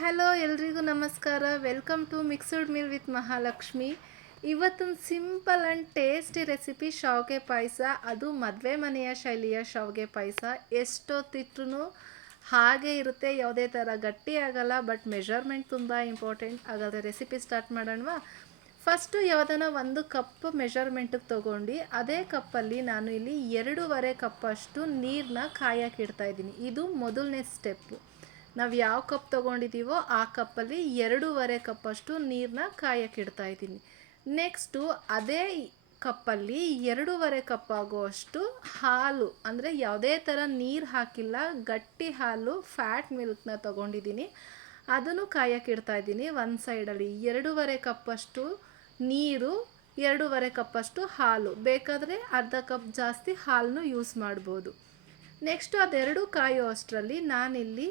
Hello ಎಲ್ರಿಗೂ ನಮಸ್ಕಾರ. Welcome to mixed meal with Mahalakshmi ಇವತ್ತೊಂದು ಸಿಂಪಲ್ ಆ್ಯಂಡ್ ಟೇಸ್ಟಿ ರೆಸಿಪಿ ಶಾವಿಗೆ ಪಾಯಸ. ಅದು ಮದುವೆ ಮನೆಯ ಶೈಲಿಯ ಶಾವಿಗೆ ಪಾಯಸ. ಎಷ್ಟೊತ್ತಿಟ್ರು ಹಾಗೆ ಇರುತ್ತೆ, ಯಾವುದೇ ಥರ ಗಟ್ಟಿ ಆಗಲ್ಲ ಬಟ್ ಮೆಷರ್ಮೆಂಟ್ ತುಂಬ ಇಂಪಾರ್ಟೆಂಟ್ ಹಾಗಾದರೆ ರೆಸಿಪಿ ಸ್ಟಾರ್ಟ್ ಮಾಡೋಣವಾ? ಫಸ್ಟು ಯಾವುದನ್ನ ಒಂದು ಕಪ್ ಮೆಷರ್ಮೆಂಟಿಗೆ ತೊಗೊಂಡು, ಅದೇ ಕಪ್ಪಲ್ಲಿ ನಾನು ಇಲ್ಲಿ ಎರಡೂವರೆ ಕಪ್ಪಷ್ಟು ನೀರನ್ನ ಕಾಯಕ್ಕೆ ಇಡ್ತಾ ಇದ್ದೀನಿ. ಇದು ಮೊದಲನೇ ಸ್ಟೆಪ್ಪು ನಾವು ಯಾವ ಕಪ್ ತೊಗೊಂಡಿದ್ದೀವೋ ಆ ಕಪ್ಪಲ್ಲಿ ಎರಡೂವರೆ ಕಪ್ಪಷ್ಟು ನೀರನ್ನ ಕಾಯಕ್ಕೆ ಇಡ್ತಾ ಇದ್ದೀನಿ. ನೆಕ್ಸ್ಟು ಅದೇ ಕಪ್ಪಲ್ಲಿ ಎರಡೂವರೆ ಕಪ್ ಆಗುವಷ್ಟು ಹಾಲು, ಅಂದರೆ ಯಾವುದೇ ಥರ ನೀರು ಹಾಕಿಲ್ಲ, ಗಟ್ಟಿ ಹಾಲು ಫ್ಯಾಟ್ ಮಿಲ್ಕ್ನ ತೊಗೊಂಡಿದ್ದೀನಿ ಅದನ್ನು ಕಾಯಕ್ಕೆ ಇಡ್ತಾ ಇದ್ದೀನಿ ಒಂದು ಸೈಡಲ್ಲಿ ಎರಡೂವರೆ ಕಪ್ಪಷ್ಟು ನೀರು, ಎರಡೂವರೆ ಕಪ್ಪಷ್ಟು ಹಾಲು. ಬೇಕಾದರೆ ಅರ್ಧ ಕಪ್ ಜಾಸ್ತಿ ಹಾಲನ್ನು ಯೂಸ್ ಮಾಡ್ಬೋದು. ನೆಕ್ಸ್ಟು ಅದೆರಡು ಕಾಯೋ ಅಷ್ಟರಲ್ಲಿ ನಾನಿಲ್ಲಿ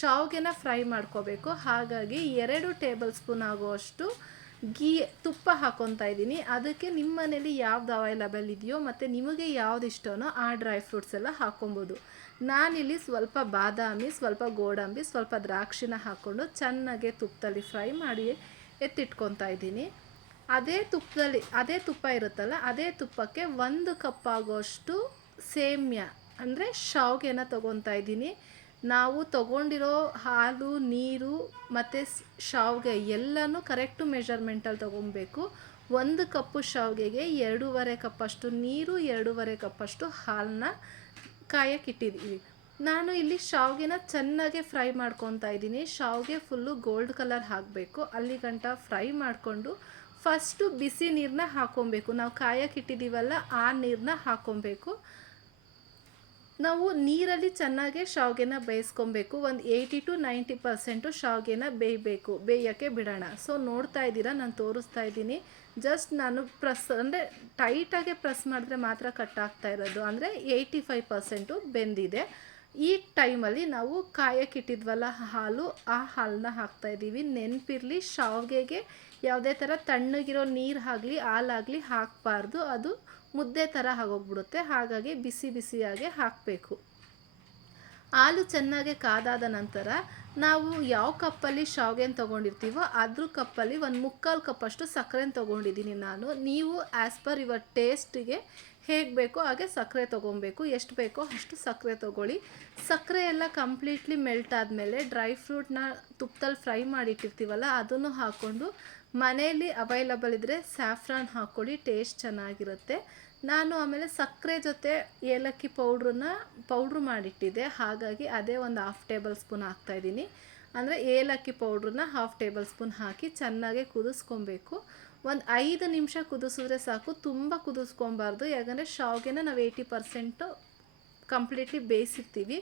ಶಾವ್ಗೆನ ಫ್ರೈ ಮಾಡ್ಕೋಬೇಕು. ಹಾಗಾಗಿ ಎರಡು ಟೇಬಲ್ ಸ್ಪೂನ್ ಆಗುವಷ್ಟು ಗೀ ತುಪ್ಪ ಹಾಕೊತಾ ಇದ್ದೀನಿ. ಅದಕ್ಕೆ ನಿಮ್ಮ ಮನೇಲಿ ಯಾವ್ದು ಅವೈಲಬಲ್ ಇದೆಯೋ ಮತ್ತು ನಿಮಗೆ ಯಾವ್ದು ಇಷ್ಟವೋ ಆ ಡ್ರೈ ಫ್ರೂಟ್ಸ್ ಎಲ್ಲ ಹಾಕೊಬೋದು ನಾನಿಲ್ಲಿ ಸ್ವಲ್ಪ ಬಾದಾಮಿ, ಸ್ವಲ್ಪ ಗೋಡಂಬಿ, ಸ್ವಲ್ಪ ದ್ರಾಕ್ಷಿನ ಹಾಕ್ಕೊಂಡು ಚೆನ್ನಾಗೆ ತುಪ್ಪದಲ್ಲಿ ಫ್ರೈ ಮಾಡಿ ಎತ್ತಿಟ್ಕೊತಾ ಇದ್ದೀನಿ. ಅದೇ ತುಪ್ಪದಲ್ಲಿ, ಅದೇ ತುಪ್ಪ ಇರುತ್ತಲ್ಲ, ಅದೇ ತುಪ್ಪಕ್ಕೆ ಒಂದು ಕಪ್ ಆಗೋಷ್ಟು ಸೇಮ್ಯ, ಅಂದರೆ ಶಾವಿಗೆನ ತೊಗೊತಾ ಇದ್ದೀನಿ. ನಾವು ತಗೊಂಡಿರೋ ಹಾಲು, ನೀರು ಮತ್ತು ಶಾವಿಗೆ ಎಲ್ಲನೂ ಕರೆಕ್ಟು ಮೆಷರ್ಮೆಂಟಲ್ಲಿ ತೊಗೊಬೇಕು. ಒಂದು ಕಪ್ಪು ಶಾವಿಗೆಗೆ ಎರಡೂವರೆ ಕಪ್ಪಷ್ಟು ನೀರು, ಎರಡೂವರೆ ಕಪ್ಪಷ್ಟು ಹಾಲನ್ನ ಕಾಯಕ್ಕಿಟ್ಟಿದ್ದೀವಿ ನಾನು ಇಲ್ಲಿ ಶಾವಿಗೆನ ಚೆನ್ನಾಗೆ ಫ್ರೈ ಮಾಡ್ಕೊತಾ ಇದ್ದೀನಿ. ಶಾವಿಗೆ ಫುಲ್ಲು ಗೋಲ್ಡ್ ಕಲರ್ ಹಾಕಬೇಕು. ಅಲ್ಲಿ ಗಂಟ ಫ್ರೈ ಮಾಡಿಕೊಂಡು ಫಸ್ಟು ಬಿಸಿ ನೀರನ್ನ ಹಾಕೊಬೇಕು ನಾವು ಕಾಯಕ್ಕಿಟ್ಟಿದ್ದೀವಲ್ಲ ಆ ನೀರನ್ನ ಹಾಕೊಬೇಕು ನಾವು ನೀರಲ್ಲಿ ಚೆನ್ನಾಗಿ ಶಾವಿಗೆನ ಬೇಯಿಸ್ಕೊಬೇಕು. ಒಂದು ಏಯ್ಟಿ ಟು ನೈಂಟಿ ಪರ್ಸೆಂಟು ಶಾವಿಗೆನ ಬೇಯಬೇಕು. ಬೇಯೋಕ್ಕೆ ಬಿಡೋಣ. ಸೊ ನೋಡ್ತಾ ಇದ್ದೀರಾ? ನಾನು ತೋರಿಸ್ತಾ ಇದ್ದೀನಿ. ಜಸ್ಟ್ ನಾನು ಪ್ರೆಸ್, ಅಂದರೆ ಟೈಟಾಗೆ ಪ್ರೆಸ್ ಮಾಡಿದ್ರೆ ಮಾತ್ರ ಕಟ್ ಆಗ್ತಾ ಇರೋದು. ಅಂದರೆ ಏಯ್ಟಿ ಫೈವ್ ಪರ್ಸೆಂಟು ಬೆಂದಿದೆ. ಈ ಟೈಮಲ್ಲಿ ನಾವು ಕಾಯಕ್ಕಿಟ್ಟಿದ್ವಲ್ಲ ಹಾಲು, ಆ ಹಾಲನ್ನ ಹಾಕ್ತಾಯಿದ್ದೀವಿ ನೆನಪಿರಲಿ, ಶಾವಿಗೆಗೆ ಯಾವುದೇ ಥರ ತಣ್ಣಗಿರೋ ನೀರು ಆಗಲಿ, ಹಾಲಾಗಲಿ ಹಾಕಬಾರ್ದು. ಅದು ಮುದ್ದೆ ಥರ ಆಗೋಗ್ಬಿಡುತ್ತೆ. ಹಾಗಾಗಿ ಬಿಸಿ ಬಿಸಿಯಾಗೆ ಹಾಕಬೇಕು. ಹಾಲು ಚೆನ್ನಾಗಿ ಕಾದಾದ ನಂತರ ನಾವು ಯಾವ ಕಪ್ಪಲ್ಲಿ ಶಾವ್ಗೆನ ತೊಗೊಂಡಿರ್ತೀವೋ ಅದ್ರ ಕಪ್ಪಲ್ಲಿ ಒಂದು ಮುಕ್ಕಾಲು ಕಪ್ಪಷ್ಟು ಸಕ್ಕರೆನ ತೊಗೊಂಡಿದ್ದೀನಿ ನಾನು. ನೀವು ಆ್ಯಸ್ ಪರ್ ಯುವರ್ ಟೇಸ್ಟಿಗೆ ಹೇಗೆ ಬೇಕೋ ಹಾಗೆ ಸಕ್ಕರೆ ತೊಗೊಬೇಕು, ಎಷ್ಟು ಬೇಕೋ ಅಷ್ಟು ಸಕ್ಕರೆ ತೊಗೊಳ್ಳಿ. ಸಕ್ಕರೆ ಎಲ್ಲ ಕಂಪ್ಲೀಟ್ಲಿ ಮೆಲ್ಟ್ ಆದಮೇಲೆ ಡ್ರೈ ಫ್ರೂಟ್ನ ತುಪ್ಪದಲ್ಲಿ ಫ್ರೈ ಮಾಡಿಟ್ಟಿರ್ತೀವಲ್ಲ, ಅದನ್ನು ಹಾಕ್ಕೊಂಡು ಮನೆಯಲ್ಲಿ ಅವೈಲಬಲ್ ಇದ್ದರೆ ಸ್ಯಾಫ್ರಾನ್ ಹಾಕ್ಕೊಳ್ಳಿ ಟೇಸ್ಟ್ ಚೆನ್ನಾಗಿರುತ್ತೆ. ನಾನು ಆಮೇಲೆ ಸಕ್ಕರೆ ಜೊತೆ ಏಲಕ್ಕಿ ಪೌಡ್ರನ್ನ ಪೌಡ್ರ್ ಮಾಡಿಟ್ಟಿದ್ದೆ, ಹಾಗಾಗಿ ಅದೇ ಒಂದು ಹಾಫ್ ಟೇಬಲ್ ಸ್ಪೂನ್ ಹಾಕ್ತಾಯಿದ್ದೀನಿ ಅಂದರೆ ಏಲಕ್ಕಿ ಪೌಡ್ರನ್ನ ಹಾಫ್ ಟೇಬಲ್ ಸ್ಪೂನ್ ಹಾಕಿ ಚೆನ್ನಾಗಿ ಕುದಿಸ್ಕೊಬೇಕು. ಒಂದು ಐದು ನಿಮಿಷ ಕುದಿಸಿದ್ರೆ ಸಾಕು, ತುಂಬ ಕುದಿಸ್ಕೊಬಾರ್ದು. ಯಾಕಂದರೆ ಶಾವ್ಗೆನ ನಾವು ಏಯ್ಟಿ ಪರ್ಸೆಂಟು ಕಂಪ್ಲೀಟ್ಲಿ ಬೇಯಿಸಿರ್ತೀವಿ.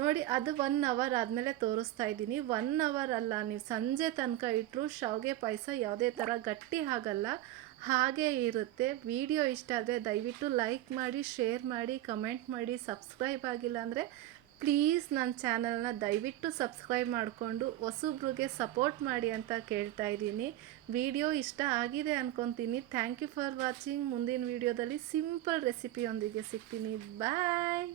ನೋಡಿ, ಅದು ಒನ್ ಅವರ್ ಆದಮೇಲೆ ತೋರಿಸ್ತಾ ಇದ್ದೀನಿ. ಒನ್ ಅವರ್ ಅಲ್ಲ, ನೀವು ಸಂಜೆ ತನಕ ಇಟ್ಟರು ಶಾವಿಗೆ ಪಾಯಸ ಯಾವುದೇ ಥರ ಗಟ್ಟಿ ಆಗಲ್ಲ. ಹಾಗೇ ಇರುತ್ತೆ. ವಿಡಿಯೋ ಇಷ್ಟ ಆದರೆ ದಯವಿಟ್ಟು ಲೈಕ್ ಮಾಡಿ ಶೇರ್ ಮಾಡಿ ಕಮೆಂಟ್ ಮಾಡಿ ಸಬ್ಸ್ಕ್ರೈಬ್ ಆಗಿಲ್ಲ ಅಂದರೆ ಪ್ಲೀಸ್ ನನ್ನ ಚಾನಲ್ನ ದಯವಿಟ್ಟು ಸಬ್ಸ್ಕ್ರೈಬ್ ಮಾಡಿಕೊಂಡು ಹೊಸಬ್ರಿಗೆ ಸಪೋರ್ಟ್ ಮಾಡಿ ಅಂತ ಕೇಳ್ತಾ ಇದ್ದೀನಿ. ವಿಡಿಯೋ ಇಷ್ಟ ಆಗಿದೆ ಅಂದ್ಕೊತೀನಿ ಥ್ಯಾಂಕ್ ಯು ಫಾರ್ ವಾಚಿಂಗ್ ಮುಂದಿನ ವಿಡಿಯೋದಲ್ಲಿ ಸಿಂಪಲ್ ರೆಸಿಪಿಯೊಂದಿಗೆ ಸಿಗ್ತೀನಿ. ಬಾಯ್